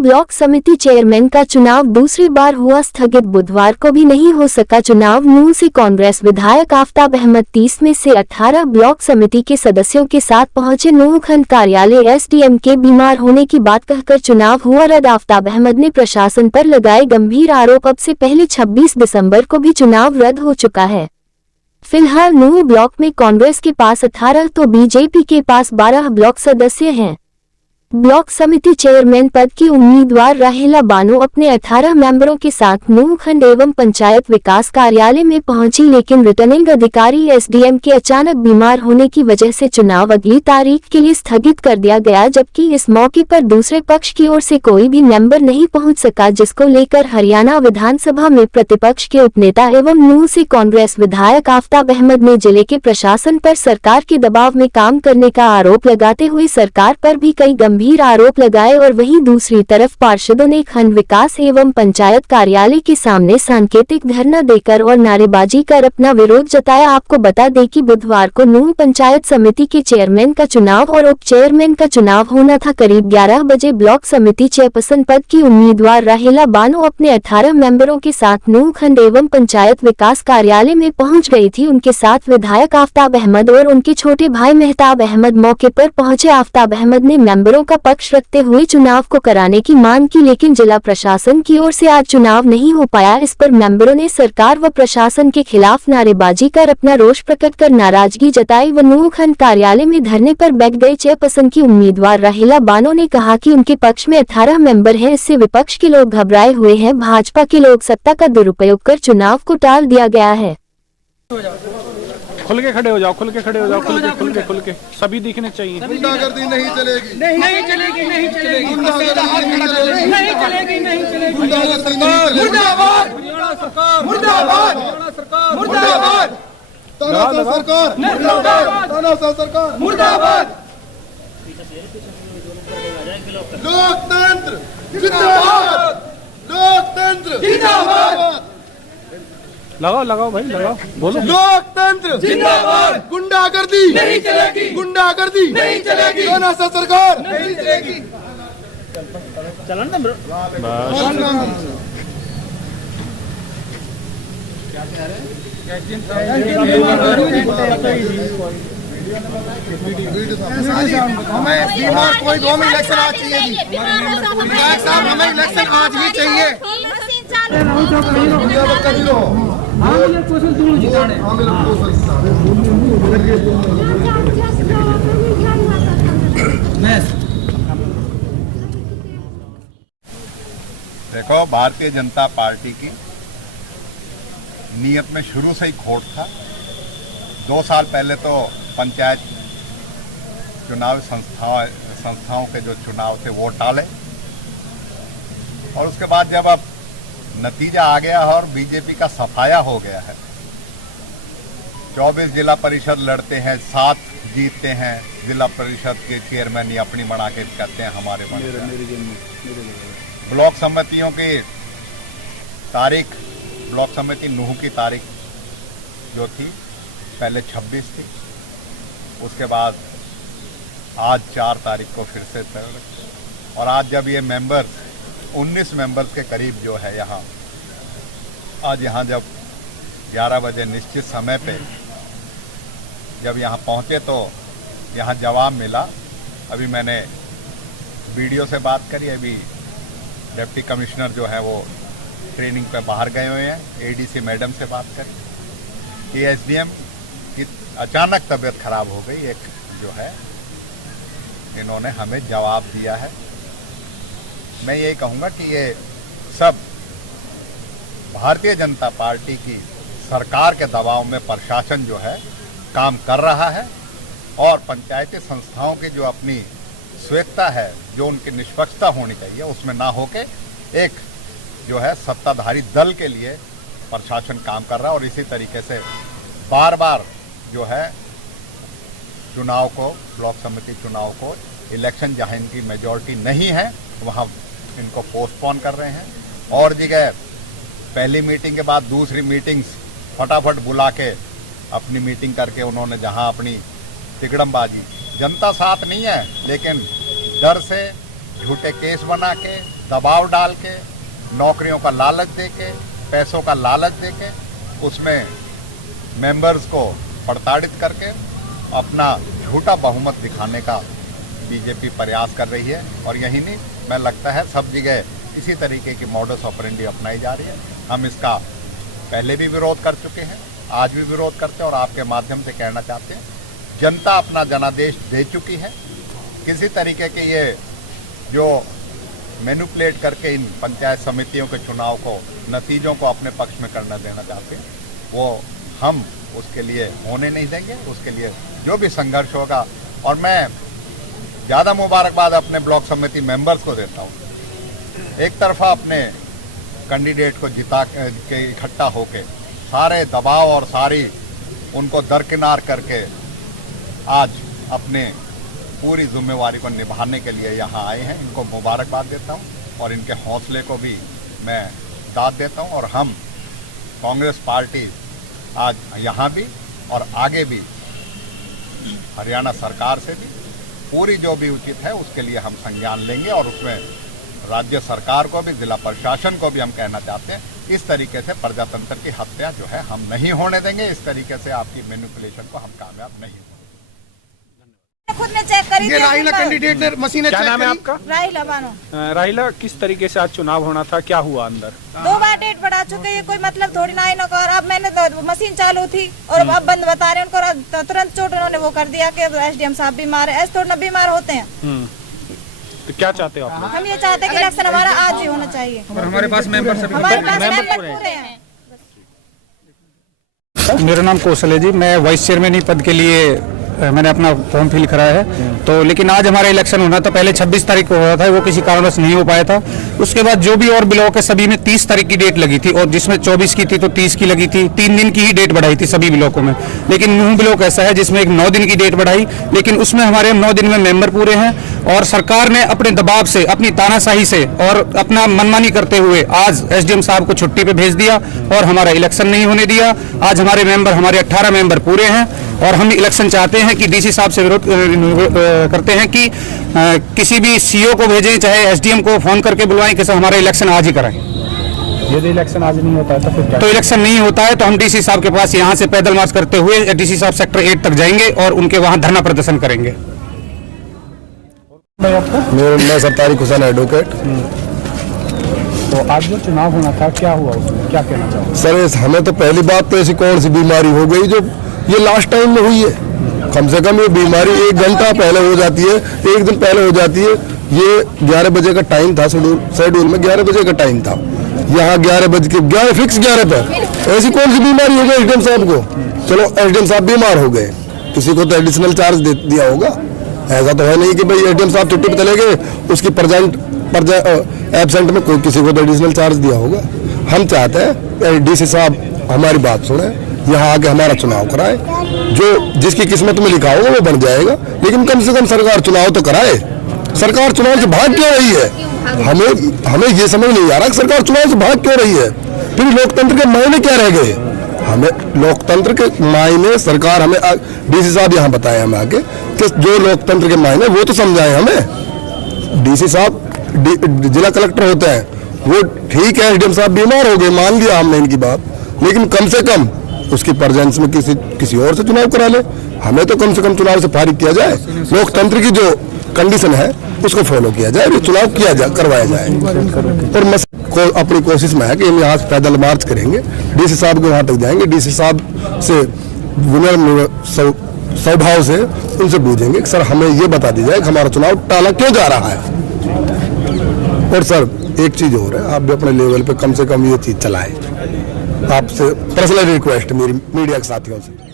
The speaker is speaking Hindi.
ब्लॉक समिति चेयरमैन का चुनाव दूसरी बार हुआ स्थगित। बुधवार को भी नहीं हो सका चुनाव। नूंह से कांग्रेस विधायक आफताब अहमद 30 में से 18 ब्लॉक समिति के सदस्यों के साथ पहुंचे नूंह खंड कार्यालय। एसडीएम के बीमार होने की बात कहकर चुनाव हुआ रद्द। आफताब अहमद ने प्रशासन पर लगाए गंभीर आरोप। अब से पहले 26 दिसंबर को भी चुनाव रद्द हो चुका है। फिलहाल नूंह ब्लॉक में कांग्रेस के पास 18 तो बीजेपी के पास 12 ब्लॉक सदस्य हैं। ब्लॉक समिति चेयरमैन पद की उम्मीदवार राहेला बानो अपने 18 मेंबरों के साथ नूंह खंड एवं पंचायत विकास कार्यालय में पहुंची, लेकिन रिटर्निंग अधिकारी एसडीएम के अचानक बीमार होने की वजह से चुनाव अगली तारीख के लिए स्थगित कर दिया गया। जबकि इस मौके पर दूसरे पक्ष की ओर से कोई भी मेंबर नहीं पहुंच सका, जिसको लेकर हरियाणा विधानसभा में प्रतिपक्ष के उपनेता एवं नूंह से कांग्रेस विधायक आफताब अहमद ने जिले के प्रशासन पर सरकार के दबाव में काम करने का आरोप लगाते हुए सरकार पर भी कई गंभीर आरोप लगाए। और वहीं दूसरी तरफ पार्षदों ने खंड विकास एवं पंचायत कार्यालय के सामने सांकेतिक धरना देकर और नारेबाजी कर अपना विरोध जताया। आपको बता दें कि बुधवार को नूंह पंचायत समिति के चेयरमैन का चुनाव और उप चेयरमैन का चुनाव होना था। करीब 11 बजे ब्लॉक समिति चेयरपर्सन पद की उम्मीदवार राहेला बानो अपने 18 मेंबरों के साथ नूंह खंड एवं पंचायत विकास कार्यालय में पहुंच गई थी। उनके साथ विधायक आफताब अहमद और उनके छोटे भाई मेहताब अहमद मौके पर पहुंचे। आफताब अहमद ने मेंबरों का पक्ष रखते हुए चुनाव को कराने की मांग की, लेकिन जिला प्रशासन की ओर से आज चुनाव नहीं हो पाया। इस पर मेंबरों ने सरकार व प्रशासन के खिलाफ नारेबाजी कर अपना रोष प्रकट कर नाराजगी जताई व नूंह खंड कार्यालय में धरने पर बैठ गए। चेयरपर्सन की उम्मीदवार राहेला बानो ने कहा कि उनके पक्ष में 18 मेंबर हैं, इससे विपक्ष के लोग घबराए हुए हैं। भाजपा के लोग सत्ता का दुरुपयोग कर चुनाव को टाल दिया गया है। खुल के खड़े हो जाओ, खुल के खड़े हो जाओ, खुल के सभी दिखने चाहिए। गुंडागर्दी नहीं चलेगी, नहीं चलेगी, नहीं चलेगी, नहीं चलेगी, नहीं चलेगी। मुर्दाबाद, मुर्दाबाद, मुर्दाबाद, तानाशाह सरकार, तानाशाह सरकार, मुर्दाबाद। लोकतंत्र जिंदाबाद, लोकतंत्र जिंदाबाद, लगाओ लगाओ भाई लगाओ, बोलो। लोकतंत्र जिंदाबाद, गुंडागर्दी नहीं चलेगी, गुंडागर्दी नहीं चलेगी, तानाशाह सरकार नहीं चलेगी। बस हमें बिहार कोई में इलेक्शन आज चाहिए जी, विधायक साहब हमें इलेक्शन आज ही चाहिए। देखो, भारतीय जनता पार्टी की नीयत में शुरू से ही खोट था। 2 साल पहले तो पंचायत चुनाव संस्थाओं के जो चुनाव थे वो टाले, और उसके बाद जब अब नतीजा आ गया है और बीजेपी का सफाया हो गया है, 24 जिला परिषद लड़ते हैं, 7 जीतते हैं। जिला परिषद के चेयरमैन ही अपनी बना के कहते हैं हमारे बने। ब्लॉक समितियों की तारीख, ब्लॉक समिति नूंह की तारीख जो थी पहले 26 थी, उसके बाद आज 4 तारीख को फिर से, और आज जब ये मेंबर्स 19 मेंबर्स के करीब जो है यहाँ, आज यहाँ जब 11 बजे निश्चित समय पे जब यहाँ पहुँचे तो यहाँ जवाब मिला। अभी मैंने वीडियो से बात करी, अभी डिप्टी कमिश्नर जो है वो ट्रेनिंग पे बाहर गए हुए हैं, एडीसी मैडम से बात करी कि एसडीएम की अचानक तबीयत खराब हो गई, एक जो है इन्होंने हमें जवाब दिया है। मैं यही कहूँगा कि ये सब भारतीय जनता पार्टी की सरकार के दबाव में प्रशासन जो है काम कर रहा है, और पंचायती संस्थाओं की जो अपनी स्वेच्छा है, जो उनकी निष्पक्षता होनी चाहिए, उसमें ना होके एक जो है सत्ताधारी दल के लिए प्रशासन काम कर रहा है। और इसी तरीके से बार बार जो है चुनाव को, ब्लॉक समिति चुनाव को, इलेक्शन जहाँ इनकी मेजॉरिटी नहीं है वहाँ इनको पोस्टपोन कर रहे हैं, और जगह पहली मीटिंग के बाद दूसरी मीटिंग्स फटाफट बुला के अपनी मीटिंग करके उन्होंने जहां अपनी तिकड़मबाजी, जनता साथ नहीं है लेकिन डर से झूठे केस बना के दबाव डाल के, नौकरियों का लालच देके, पैसों का लालच देके उसमें मेंबर्स को प्रताड़ित करके अपना झूठा बहुमत दिखाने का बीजेपी प्रयास कर रही है। और यही नहीं, मैं लगता है सब जगह इसी तरीके की मॉडस ऑपरेंडी अपनाई जा रही है। हम इसका पहले भी विरोध कर चुके हैं, आज भी विरोध करते हैं और आपके माध्यम से कहना चाहते हैं, जनता अपना जनादेश दे चुकी है। किसी तरीके के ये जो मैनिपुलेट करके इन पंचायत समितियों के चुनाव को, नतीजों को अपने पक्ष में करना देना चाहते हैं, वो हम उसके लिए होने नहीं देंगे। उसके लिए जो भी संघर्ष होगा, और मैं ज़्यादा मुबारकबाद अपने ब्लॉक समिति मेंबर्स को देता हूँ। एक तरफा अपने कैंडिडेट को जिता के इकट्ठा होके सारे दबाव और सारी उनको दरकिनार करके आज अपने पूरी जिम्मेवारी को निभाने के लिए यहाँ आए हैं। इनको मुबारकबाद देता हूँ और इनके हौसले को भी मैं दाद देता हूँ। और हम कांग्रेस पार्टी आज यहाँ भी और आगे भी हरियाणा सरकार से भी पूरी जो भी उचित है उसके लिए हम संज्ञान लेंगे। और उसमें राज्य सरकार को भी, जिला प्रशासन को भी हम कहना चाहते हैं, इस तरीके से प्रजातंत्र की हत्या जो है हम नहीं होने देंगे। इस तरीके से आपकी मैनिपुलेशन को हम कामयाब नहीं होंगे। खुद ने चेक करी ये राहिला कैंडिडेट ने मशीनें क्या चेक नाम है करी। आपका? राहिला बानो। राहिला, किस तरीके से आज चुनाव होना था, क्या हुआ अंदर? 2 बार डेट बढ़ा चुके हैं, कोई मतलब थोड़ी ना इनको। और अब मैंने तो मशीन चालू थी और अब बंद बता रहे हैं उनको, तो तुरंत चोट उन्होंने वो कर दिया कि एसडीएम साहब बीमार है। ऐसे थोड़ा बीमार होते हैं। तो क्या चाहते हो आप लोग? हम ये चाहते हैं कि इलेक्शन हमारा आज ही होना चाहिए। हमारे पास मेंबर पूरे हैं। मेरा नाम कौशल है जी, मैं वाइस चेयरमैन ही पद के लिए मैंने अपना फॉर्म फिल कराया है। तो लेकिन आज हमारा इलेक्शन होना था, पहले 26 तारीख को हुआ था, वो किसी कारणवश नहीं हो पाया था। उसके बाद जो भी और ब्लॉक है सभी में 30 तारीख की डेट लगी थी, और जिसमें 24 की थी तो 30 की लगी थी। 3 दिन की ही डेट बढ़ाई थी सभी ब्लॉकों में। लेकिन नूह ब्लॉक ऐसा है जिसमें एक 9 दिन की डेट बढ़ाई, लेकिन उसमें हमारे 9 दिन में मेंबर पूरे हैं। और सरकार ने अपने दबाव से, अपनी तानाशाही से और अपना मनमानी करते हुए आज एसडीएम साहब को छुट्टी पे भेज दिया और हमारा इलेक्शन नहीं होने दिया। आज हमारे मेंबर, हमारे 18 मेंबर पूरे हैं और हम इलेक्शन चाहते हैं कि डीसी साहब से विरोध करते हैं कि किसी भी सीओ को भेजें, चाहे एसडीएम को फोन करके बुलवाएं कि सर हमारा इलेक्शन आज ही कराएं। यदि इलेक्शन आज नहीं होता है तो फिर क्या? तो इलेक्शन नहीं होता है तो हम डीसी साहब के पास यहाँ से पैदल मार्च करते हुए डीसी साहब सेक्टर 8 तक जाएंगे और उनके वहाँ धरना प्रदर्शन करेंगे। मैं सरतारी हुसैन एडवोकेट। तो आज जो चुनाव होना था, क्या हुआ उसमें, क्या कहना चाहोगे? सर हमें तो पहली बात तो ऐसी कौन सी बीमारी हो गई जो ये लास्ट टाइम में हुई है। कम से कम ये बीमारी 1 घंटा पहले हो जाती है, 1 दिन पहले हो जाती है। ये 11 बजे का टाइम था, शेड्यूल में 11 बजे का टाइम था। यहाँ 11 बज के 11 फिक्स 11 पर ऐसी कौन सी बीमारी हो गई एसडीएम साहब को? चलो एसडीएम साहब बीमार हो गए, किसी को तो एडिशनल चार्ज दे दिया होगा। ऐसा तो है नहीं कि भाई एसडीएम साहब छुट्टी पे चले गए, उसकी एब्सेंट में कोई किसी को तो एडिशनल चार्ज दिया होगा। हम चाहते हैं डीसी साहब हमारी बात सुने, यहाँ आके हमारा चुनाव कराए। जो जिसकी किस्मत में लिखा होगा वो बन जाएगा, लेकिन कम से कम सरकार चुनाव तो कराए। सरकार चुनाव से भाग क्यों रही है? हमें ये समझ नहीं आ रहा कि सरकार चुनाव से भाग क्यों रही है। फिर लोकतंत्र के मायने क्या रह गए? हमें लोकतंत्र के मायने सरकार हमें डीसी साहब यहाँ बताए हमें आगे कि जो लोकतंत्र के मायने वो तो समझाए हमें। डीसी साहब जिला कलेक्टर होते हैं, वो ठीक है एसडीएम साहब बीमार हो गए, मान लिया हमने इनकी बात, लेकिन कम से कम उसकी प्रेजेंस में किसी और से चुनाव करा ले। हमें तो कम से कम चुनाव से फारिग किया जाए, लोकतंत्र की जो कंडीशन है उसको फॉलो किया जाए, चुनाव किया जाए, करवाया जाए। और अपनी कोशिश में है कि हम यहाँ से पैदल मार्च करेंगे, डीसी साहब के वहाँ तक जाएंगे, डीसी साहब से विनम्र स्वभाव से उनसे पूछेंगे कि सर हमें ये बता दी जाए कि हमारा चुनाव टाला क्यों जा रहा है। और सर एक चीज और है, आप भी अपने लेवल पे कम से कम ये चीज चलाएं। आपसे पर्सनल रिक्वेस्ट मेरी मीडिया के साथियों से।